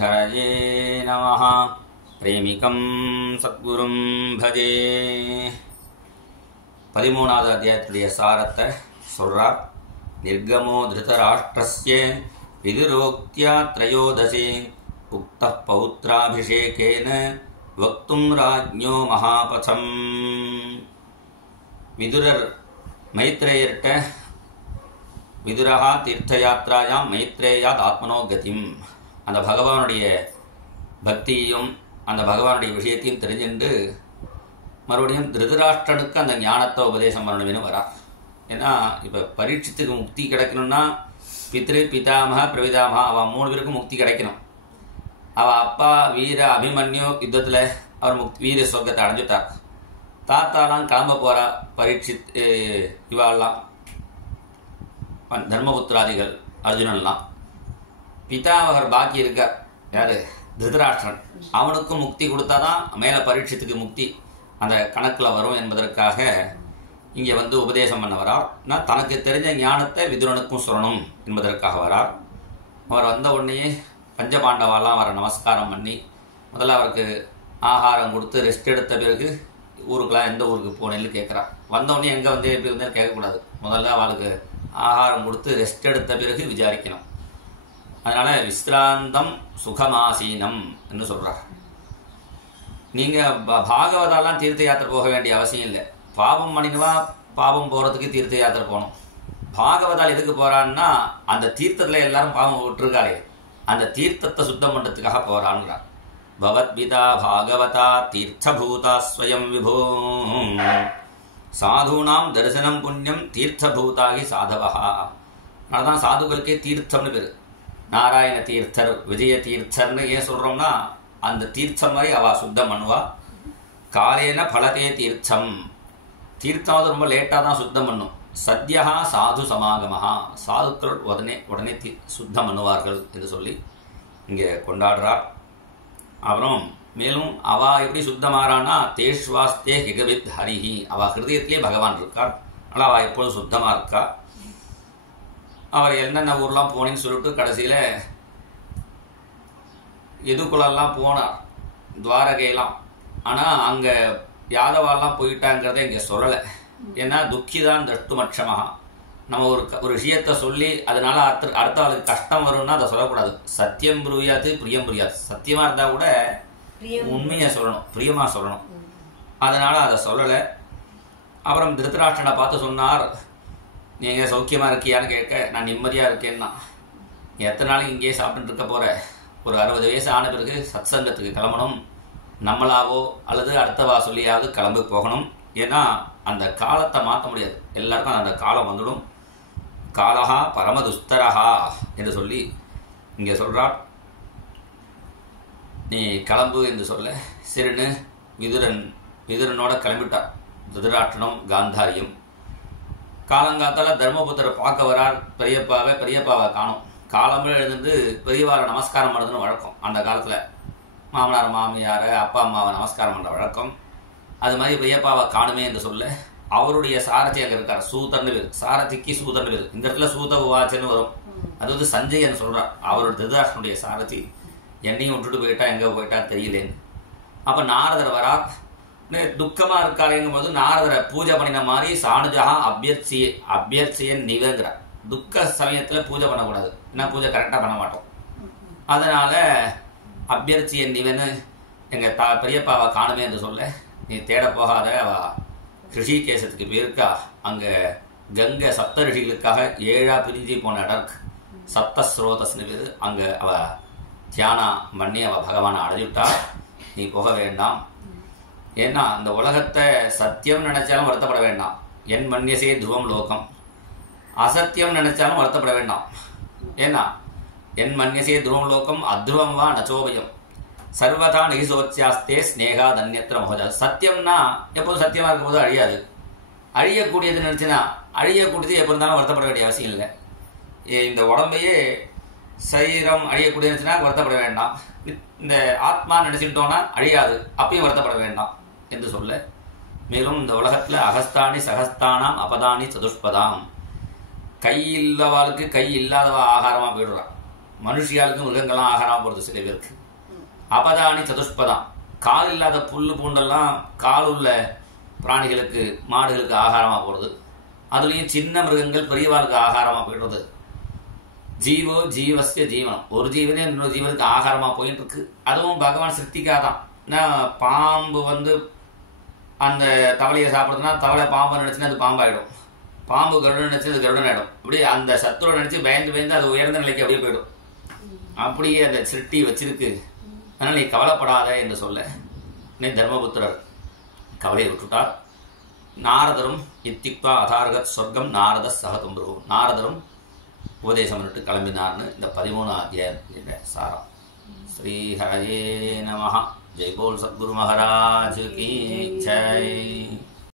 ஹரயே நமஹ. பிரேமிகம் சத்குரும் பஜே. 13வது அத்தியாயத்துடைய சாரத்தை சொல்றார். நிர்கமோ திருதராஷ்டிரஸ்ய விதுரோக்த்யா த்ரயோதசே உக்தः பௌத்ராபிஷேகேன வக்தும் ராஜ்ஞோ மகாபதம். விதுரர் மைத்ரேயர்கிட்ட விதுரஹா தீர்த்தயாத்ராயாம் மைத்ரேயாத் ஆத்மனோ கதிம், அந்த பகவானுடைய பக்தியையும் அந்த பகவானுடைய விஷயத்தையும் தெரிஞ்சுட்டு மறுபடியும் திருதராஷ்டிரனுக்கு அந்த ஞானத்தை உபதேசம் பண்ணணும்னு வரா. ஏன்னா இப்போ பரீட்சித்துக்கு முக்தி கிடைக்கணும்னா பித்ரு பிதாமக பிரவிதாமகா அவன் 3 பேருக்கும் முக்தி கிடைக்கணும். அவள் அப்பா வீர அபிமன்யு யுத்தத்தில் அவர் வீர சொர்க்கத்தை அடைஞ்சுட்டார். தாத்தாலாம் கிளம்ப போகிறா. பரீட்சித் இவாள்லாம் தர்மபுத்திராதிகள் அர்ஜுனன்லாம். பிதாமகர் பாக்கி இருக்கார். யாரு? திருதராஷ்டிரன். அவனுக்கும் முக்தி கொடுத்தாதான் மேலே பரீட்சித்துக்கு முக்தி அந்த கணக்கில் வரும் என்பதற்காக இங்கே உபதேசம் பண்ண வரார். நான் தனக்கு தெரிஞ்ச ஞானத்தை விதுரனுக்கும் சொல்லணும் என்பதற்காக வரார். அவர் வந்த உடனே பஞ்சபாண்டவாலாம் அவரை நமஸ்காரம் பண்ணி முதல்ல அவருக்கு ஆகாரம் கொடுத்து ரெஸ்ட் எடுத்த பிறகு ஊருக்கெல்லாம் எந்த ஊருக்கு போனேன்னு கேட்குறா. வந்தவுடனே எங்கே வந்து எப்படி வந்து கேட்கக்கூடாது. முதல்ல அவளுக்கு ஆகாரம் கொடுத்து ரெஸ்ட் எடுத்த பிறகு விசாரிக்கணும். அதனால் விஸ்ராந்தம் சுகமாசீனம் என்று சொல்கிறார். நீங்கள் பாகவதாலாம் தீர்த்த யாத்திரை போக வேண்டிய அவசியம் இல்லை. பாவம் பண்ணினுவா பாவம் போகிறதுக்கு தீர்த்த யாத்திரை போகணும். பாகவதால் எதுக்கு போகிறான்னா அந்த தீர்த்தத்தில் எல்லாரும் பாவம் விட்டுருக்காளே அந்த தீர்த்தத்தை சுத்தம் பண்ணுறதுக்காக போகிறான்ங்கிறார். பவத்பிதா பாகவதா தீர்த்தபூதா ஸ்வயம் விபோ சாதுனாம் தரிசனம் புண்ணியம் தீர்த்தபூதாகி சாதவா. அதனால்தான் சாதுகளுக்கே தீர்த்தம்னு பேர். நாராயண தீர்த்தர் விஜய தீர்த்தர்னு ஏன் சொல்கிறோம்னா அந்த தீர்த்தம் மாதிரி அவள் சுத்தம் பண்ணுவா. காலேன பலதே தீர்த்தம். தீர்த்தம் ரொம்ப லேட்டாக தான் சுத்தம் பண்ணும். சத்யா சாது சமாகமஹா, சாதுக்கள் உடனே சுத்தம் பண்ணுவார்கள் என்று சொல்லி இங்கே கொண்டாடுறார். அப்புறம் மேலும் அவ எப்படி சுத்தமாறான்னா தேஷ்வாஸ்தே ஹிகவித் ஹரிஹி, அவ ஹிருதயத்திலே பகவான் இருக்கார். ஆனால் அவள் எப்பொழுதும் சுத்தமாக இருக்கா. அவர் என்னென்ன ஊர்லாம் போனேன்னு சொல்லிட்டு கடைசியில் எதுக்குள்ளெல்லாம் போனார், துவாரகையெல்லாம். ஆனால் அங்கே யாதவாலாம் போயிட்டாங்கிறத இங்கே சொல்லலை. ஏன்னா துக்கிதான் தஷ்டுமட்சமாக. நம்ம ஒரு விஷயத்தை சொல்லி அதனால அடுத்தவளுக்கு கஷ்டம் வரும்னா அதை சொல்லக்கூடாது. சத்தியம் புரியாது பிரியம் புரியாது. சத்தியமாக இருந்தால் கூட உண்மையை சொல்லணும், பிரியமாக சொல்லணும். அதனால் அதை சொல்லலை. அப்புறம் திருதராஷ்டிரனை பார்த்து சொன்னார், நீங்கள் சௌக்கியமாக இருக்கியான்னு கேட்க நான் நிம்மதியாக இருக்கேன்னா, எத்தனை நாளைக்கு இங்கேயே சாப்பிட்டுட்டு இருக்க போகிற, ஒரு 60 வயசு ஆன பிறகு சத்சங்கத்துக்கு கிளம்பணும். நம்மளாவோ அல்லது அடுத்தவா சொல்லியாவது கிளம்பி போகணும். ஏன்னா அந்த காலத்தை மாற்ற முடியாது. எல்லாருக்கும் அந்த காலம் வந்துடும். காலஹா பரமதுஸ்தரஹா என்று சொல்லி இங்கே சொல்கிறார். நீ கிளம்பு என்று சொல்ல சரின்னு விதுரனோட கிளம்பிட்டார். திருதராஷ்டிரனும் காந்தாரியும். காலங்காத்தால தர்மபுத்திர பார்க்க வரார் பெரியப்பாவை காணும். காலமே எழுந்து பெரியவாரை நமஸ்காரம் பண்ணுறதுன்னு வழக்கம். அந்த காலத்தில் மாமனார் மாமியாரை அப்பா அம்மாவை நமஸ்காரம் பண்ணுற வழக்கம். அது மாதிரி பெரியப்பாவை காணுமே என்று சொல்ல அவருடைய சாரதி அங்கே இருக்கார். சூதர்னு பேர். சாரதிக்கு சூதர்னு பேர். இந்த இடத்துல சூத உவாச்சன்னு வரும். அது சஞ்சயன் சொல்கிறார். அவரோட திருதராஷ்டிரனுடைய சாரதி என்னையும் விட்டுட்டு போயிட்டா எங்கே போயிட்டா தெரியலேன்னு. அப்போ நாரதர் வரார். துக்கமாக இருக்காளேங்கும் போது நாரதரை பூஜை பண்ணின மாதிரி சாணுஜகா அபியர்ச்சியன் நிவேங்கிறார். துக்க சமயத்தில் பூஜை பண்ணக்கூடாது. ஏன்னா பூஜை கரெக்டாக பண்ண மாட்டோம். அதனால் அபியர்ச்சியன் நிவன்னு எங்கள் பெரியப்பாவை காணுமே என்று சொல்ல நீ தேட போகாத, அவள் ரிஷிகேசத்துக்கு போயிருக்கா. அங்கே கங்கை சப்த ரிஷிகளுக்காக 7 பிரிஞ்சு போன இடருக்கு சப்தஸ்ரோதஸ்னு பேர். அங்கே அவள் தியானம் பண்ணி அவள் பகவானை அடைஞ்சுட்டா. நீ போக வேண்டாம். ஏன்னா அந்த உலகத்தை சத்தியம் நினைச்சாலும் வருத்தப்பட வேண்டாம். என் மன்யசே துருவம் லோகம். அசத்தியம் நினைச்சாலும் வருத்தப்பட வேண்டாம். ஏன்னா என் மன்யசே துருவம் லோகம் அத்ருவம் வா நச்சோபயம் சர்வதா நெகிசோச்சியாஸ்தே ஸ்னேகா தன்யத்திர மோஜா. சத்தியம்னா எப்போதும் சத்தியமாக இருக்கும்போது அழியாது. அழியக்கூடியது நினைச்சுன்னா அழியக்கூடியது எப்போ இருந்தாலும் வருத்தப்பட வேண்டிய அவசியம் இல்லை. இந்த உடம்பையே சரீரம் அழியக்கூடியது நினைச்சுன்னா வருத்தப்பட வேண்டாம். இந்த ஆத்மா நினைச்சுட்டோன்னா அழியாது, அப்பயும் வருத்தப்பட வேண்டாம் என்று சொல்ல மேலும் இந்த உலகத்தில் அகஸ்தானி சகஸ்தானாம் அபதானி சதுஷ்பதாம். கை இல்லவாளுக்கு கை இல்லாதவா ஆகாரமாக போயிடுறான். மனுஷியாளுக்கு மிருகங்கள்லாம் ஆகாரமாக போகிறது சில பேருக்கு. அபதானி சதுஷ்பதம், கால் இல்லாத புல்லு பூண்டெல்லாம் கால் உள்ள பிராணிகளுக்கு மாடுகளுக்கு ஆகாரமாக போகிறது. அதுலேயும் சின்ன மிருகங்கள் பெரியவாளுக்கு ஆகாரமாக போயிடுறது. ஜீவோ ஜீவசிய ஜீவனம், ஒரு ஜீவனே இன்னொரு ஜீவனுக்கு ஆகாரமாக போயிட்டு இருக்கு. அதுவும் பகவான் சிருஷ்டிக்காக தான். ஏன்னா பாம்பு அந்த தவளையை சாப்பிட்றதுனா தவளை பாம்பு நினச்சின்னா அது பாம்பாயிடும், பாம்பு கருடன் நினச்சி அது கருடன் ஆகிடும். அப்படியே அந்த சத்துருவை நினச்சி பயந்து அது உயர்ந்த நிலைக்கு அப்படியே போயிடும். அப்படியே அந்த சிருஷ்டி வச்சிருக்கு. அதனால் நீ கவலைப்படாத என்று சொல்ல நீ தர்மபுத்திரர் கவலையை விட்டுட்டார். நாரதரும் இத்திக்வா அதார்கத் சொர்க்கம் நாரத சகதும்புரு, நாரதரும் உபதேசம் பண்ணிட்டு கிளம்பினார்னு இந்த 13 அத்தியாயம் சாரம். ஸ்ரீ ஹரயே நமஹ. ஜெய் போல் சத்குரு மகாராஜ் கி ஜெய்.